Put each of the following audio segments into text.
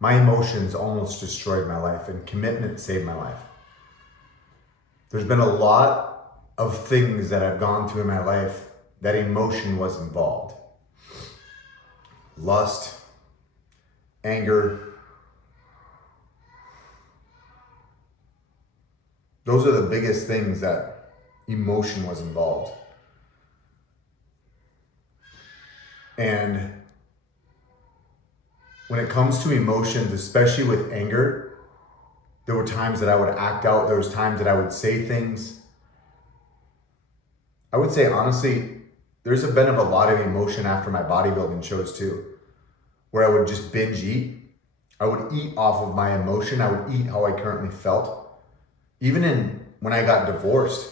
my emotions almost destroyed my life, and commitment saved my life. There's been a lot of things that I've gone through in my life that emotion was involved. Lust, anger. Those are the biggest things that emotion was involved. And when it comes to emotions, especially with anger, there were times that I would act out. There was times that I would say things. I would say, honestly, there's been a lot of emotion after my bodybuilding shows too, where I would just binge eat. I would eat off of my emotion. I would eat how I currently felt. Even when I got divorced,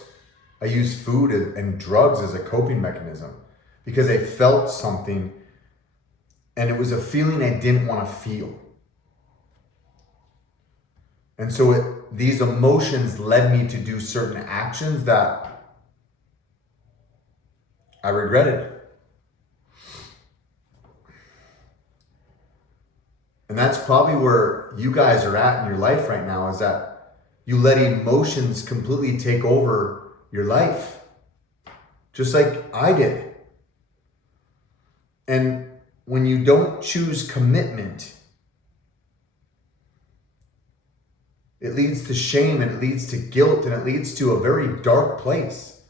I used food and drugs as a coping mechanism because I felt something, and it was a feeling I didn't want to feel. And so these emotions led me to do certain actions that I regretted. And that's probably where you guys are at in your life right now, is that you let emotions completely take over your life, just like I did. And when you don't choose commitment, it leads to shame, and it leads to guilt, and it leads to a very dark place.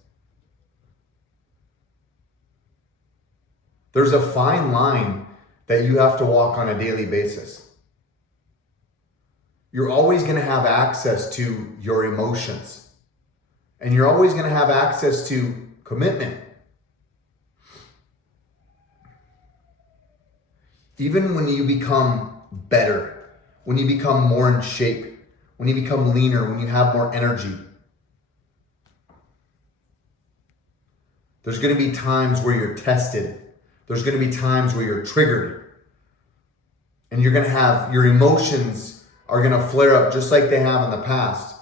There's a fine line that you have to walk on a daily basis. You're always going to have access to your emotions, and you're always going to have access to commitment. Even when you become better, when you become more in shape, when you become leaner, when you have more energy, there's going to be times where you're tested. There's going to be times where you're triggered. And you're going to have, your emotions are going to flare up just like they have in the past.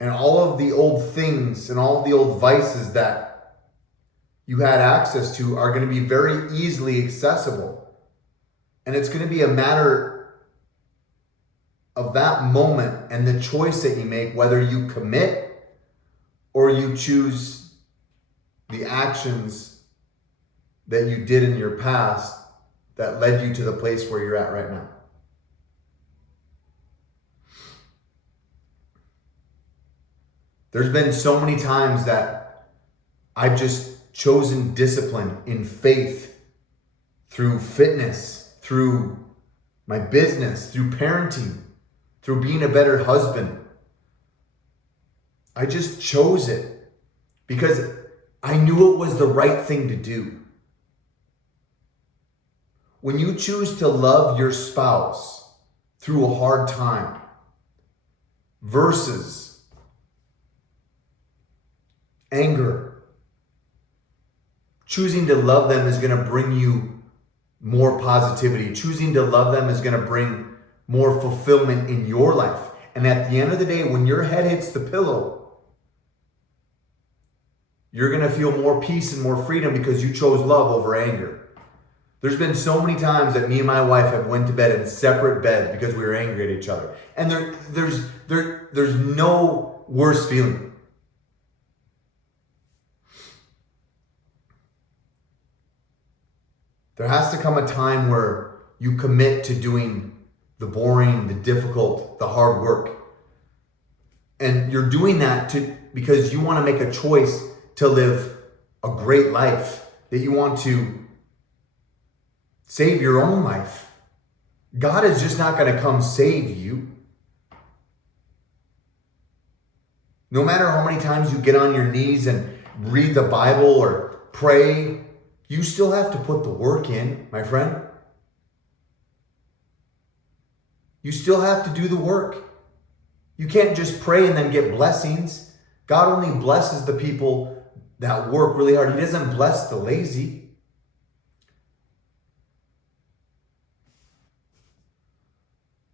And all of the old things and all of the old vices that you had access to are going to be very easily accessible. And it's going to be a matter of that moment and the choice that you make, whether you commit or you choose the actions that you did in your past that led you to the place where you're at right now. There's been so many times that I've just chosen discipline in faith, through fitness, through my business, through parenting, through being a better husband. I just chose it because I knew it was the right thing to do. When you choose to love your spouse through a hard time versus anger, choosing to love them is going to bring you more positivity. Choosing to love them is going to bring more fulfillment in your life. And at the end of the day, when your head hits the pillow, you're going to feel more peace and more freedom because you chose love over anger. There's been so many times that me and my wife have went to bed in separate beds because we were angry at each other. And there's no worse feeling. There has to come a time where you commit to doing the boring, the difficult, the hard work. And you're doing that because you want to make a choice to live a great life, that you want to save your own life. God is just not going to come save you. No matter how many times you get on your knees and read the Bible or pray, you still have to put the work in, my friend. You still have to do the work. You can't just pray and then get blessings. God only blesses the people that work really hard. He doesn't bless the lazy.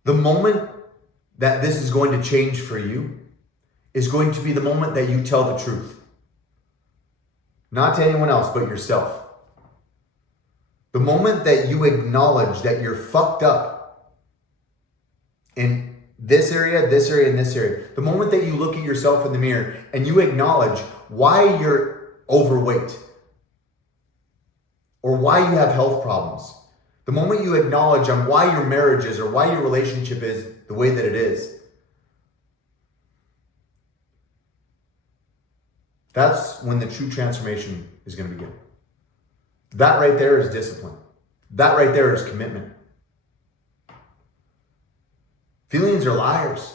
The moment that this is going to change for you is going to be the moment that you tell the truth. Not to anyone else but yourself. The moment that you acknowledge that you're fucked up in this area, and this area. The moment that you look at yourself in the mirror and you acknowledge why you're overweight or why you have health problems, the moment you acknowledge on why your marriage is or why your relationship is the way that it is, that's when the true transformation is going to begin. That right there is discipline. That right there is commitment. Feelings are liars.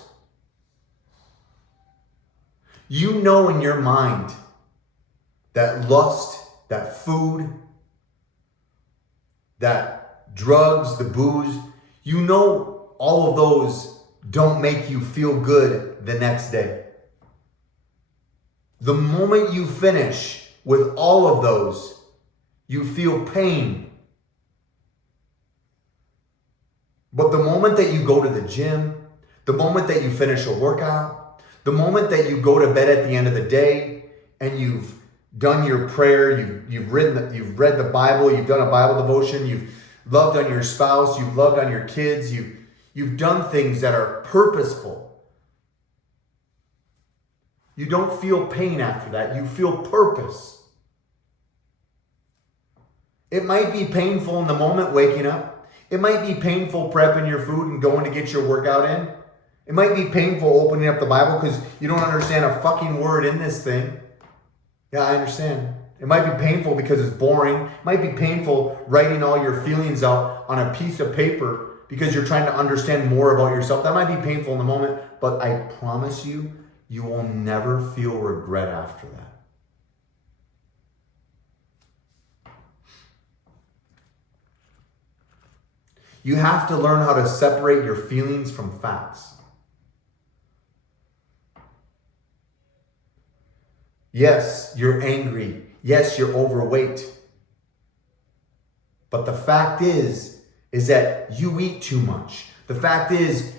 You know in your mind that lust, that food, that drugs, the booze, you know all of those don't make you feel good the next day. The moment you finish with all of those, you feel pain. But the moment that you go to the gym, the moment that you finish a workout, the moment that you go to bed at the end of the day and you've done your prayer, you've read the Bible, you've done a Bible devotion, you've loved on your spouse, you've loved on your kids, you've done things that are purposeful. You don't feel pain after that. You feel purpose. It might be painful in the moment waking up. It might be painful prepping your food and going to get your workout in. It might be painful opening up the Bible because you don't understand a fucking word in this thing. Yeah, I understand. It might be painful because it's boring. It might be painful writing all your feelings out on a piece of paper because you're trying to understand more about yourself. That might be painful in the moment, but I promise you, you will never feel regret after that. You have to learn how to separate your feelings from facts. Yes, you're angry. Yes, you're overweight. But the fact is that you eat too much. The fact is,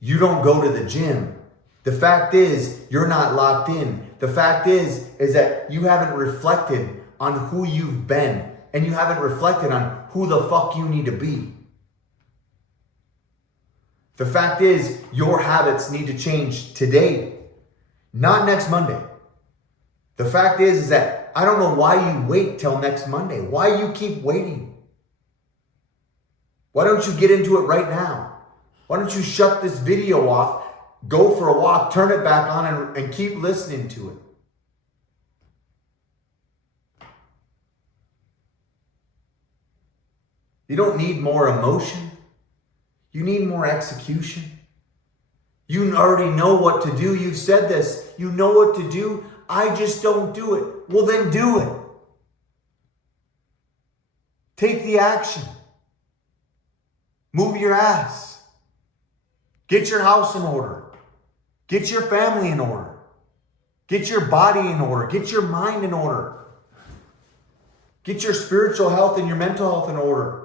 you don't go to the gym. The fact is, you're not locked in. The fact is that you haven't reflected on who you've been, and you haven't reflected on who the fuck you need to be. The fact is, your habits need to change today, not next Monday. The fact is that I don't know why you wait till next Monday. Why you keep waiting? Why don't you get into it right now? Why don't you shut this video off, go for a walk, turn it back on, and keep listening to it? You don't need more emotion. You need more execution. You already know what to do. You've said this. You know what to do. I just don't do it. Well, then do it. Take the action. Move your ass. Get your house in order. Get your family in order. Get your body in order. Get your mind in order. Get your spiritual health and your mental health in order.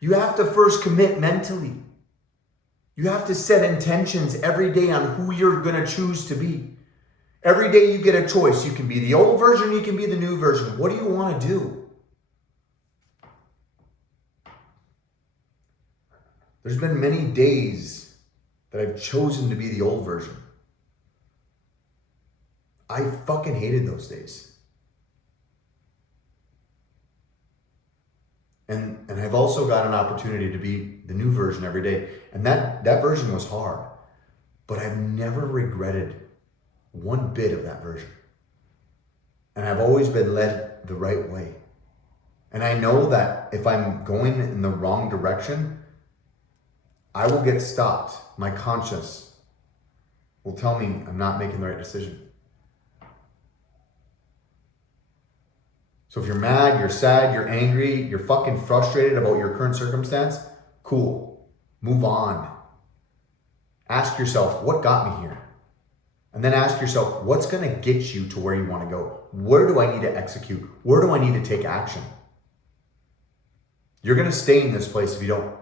You have to first commit mentally. You have to set intentions every day on who you're going to choose to be. Every day you get a choice. You can be the old version, you can be the new version. What do you want to do? There's been many days that I've chosen to be the old version. I fucking hated those days. And I've also got an opportunity to be the new version every day. And that version was hard. But I've never regretted one bit of that version. And I've always been led the right way. And I know that if I'm going in the wrong direction, I will get stopped. My conscience will tell me I'm not making the right decision. So if you're mad, you're sad, you're angry, you're fucking frustrated about your current circumstance, cool. Move on. Ask yourself, what got me here? And then ask yourself, what's going to get you to where you want to go? Where do I need to execute? Where do I need to take action? You're going to stay in this place if you don't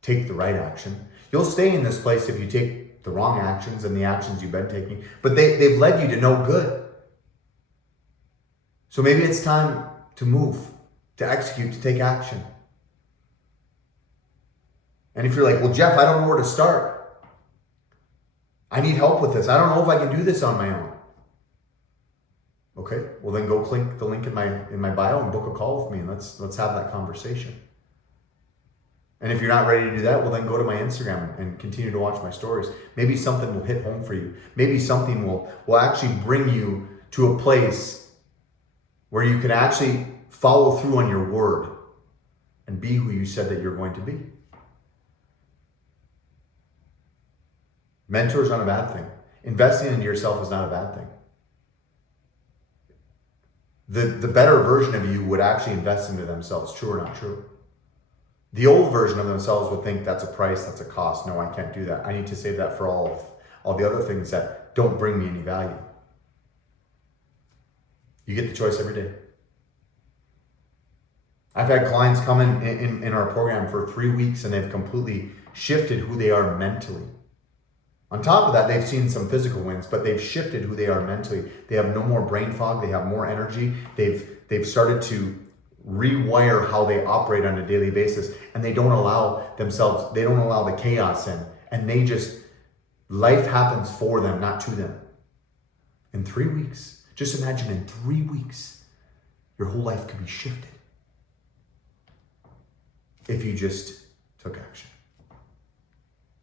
take the right action. You'll stay in this place if you take the wrong actions and the actions you've been taking. But they've led you to no good. So maybe it's time to move, to execute, to take action. And if you're like, well, Jeff, I don't know where to start. I need help with this. I don't know if I can do this on my own. Okay, well then go click the link in my bio and book a call with me, and let's have that conversation. And if you're not ready to do that, well then go to my Instagram and continue to watch my stories. Maybe something will hit home for you. Maybe something will actually bring you to a place where you can actually follow through on your word and be who you said that you're going to be. Mentor is not a bad thing. Investing in yourself is not a bad thing. The better version of you would actually invest into themselves, true or not true. The old version of themselves would think that's a price, that's a cost. No, I can't do that. I need to save that for all the other things that don't bring me any value. You get the choice every day. I've had clients come in our program for 3 weeks and they've completely shifted who they are mentally. On top of that, they've seen some physical wins, but they've shifted who they are mentally. They have no more brain fog. They have more energy. They've started to rewire how they operate on a daily basis, and they don't allow the chaos in, and life happens for them, not to them. In 3 weeks, just imagine in 3 weeks, your whole life could be shifted if you just took action.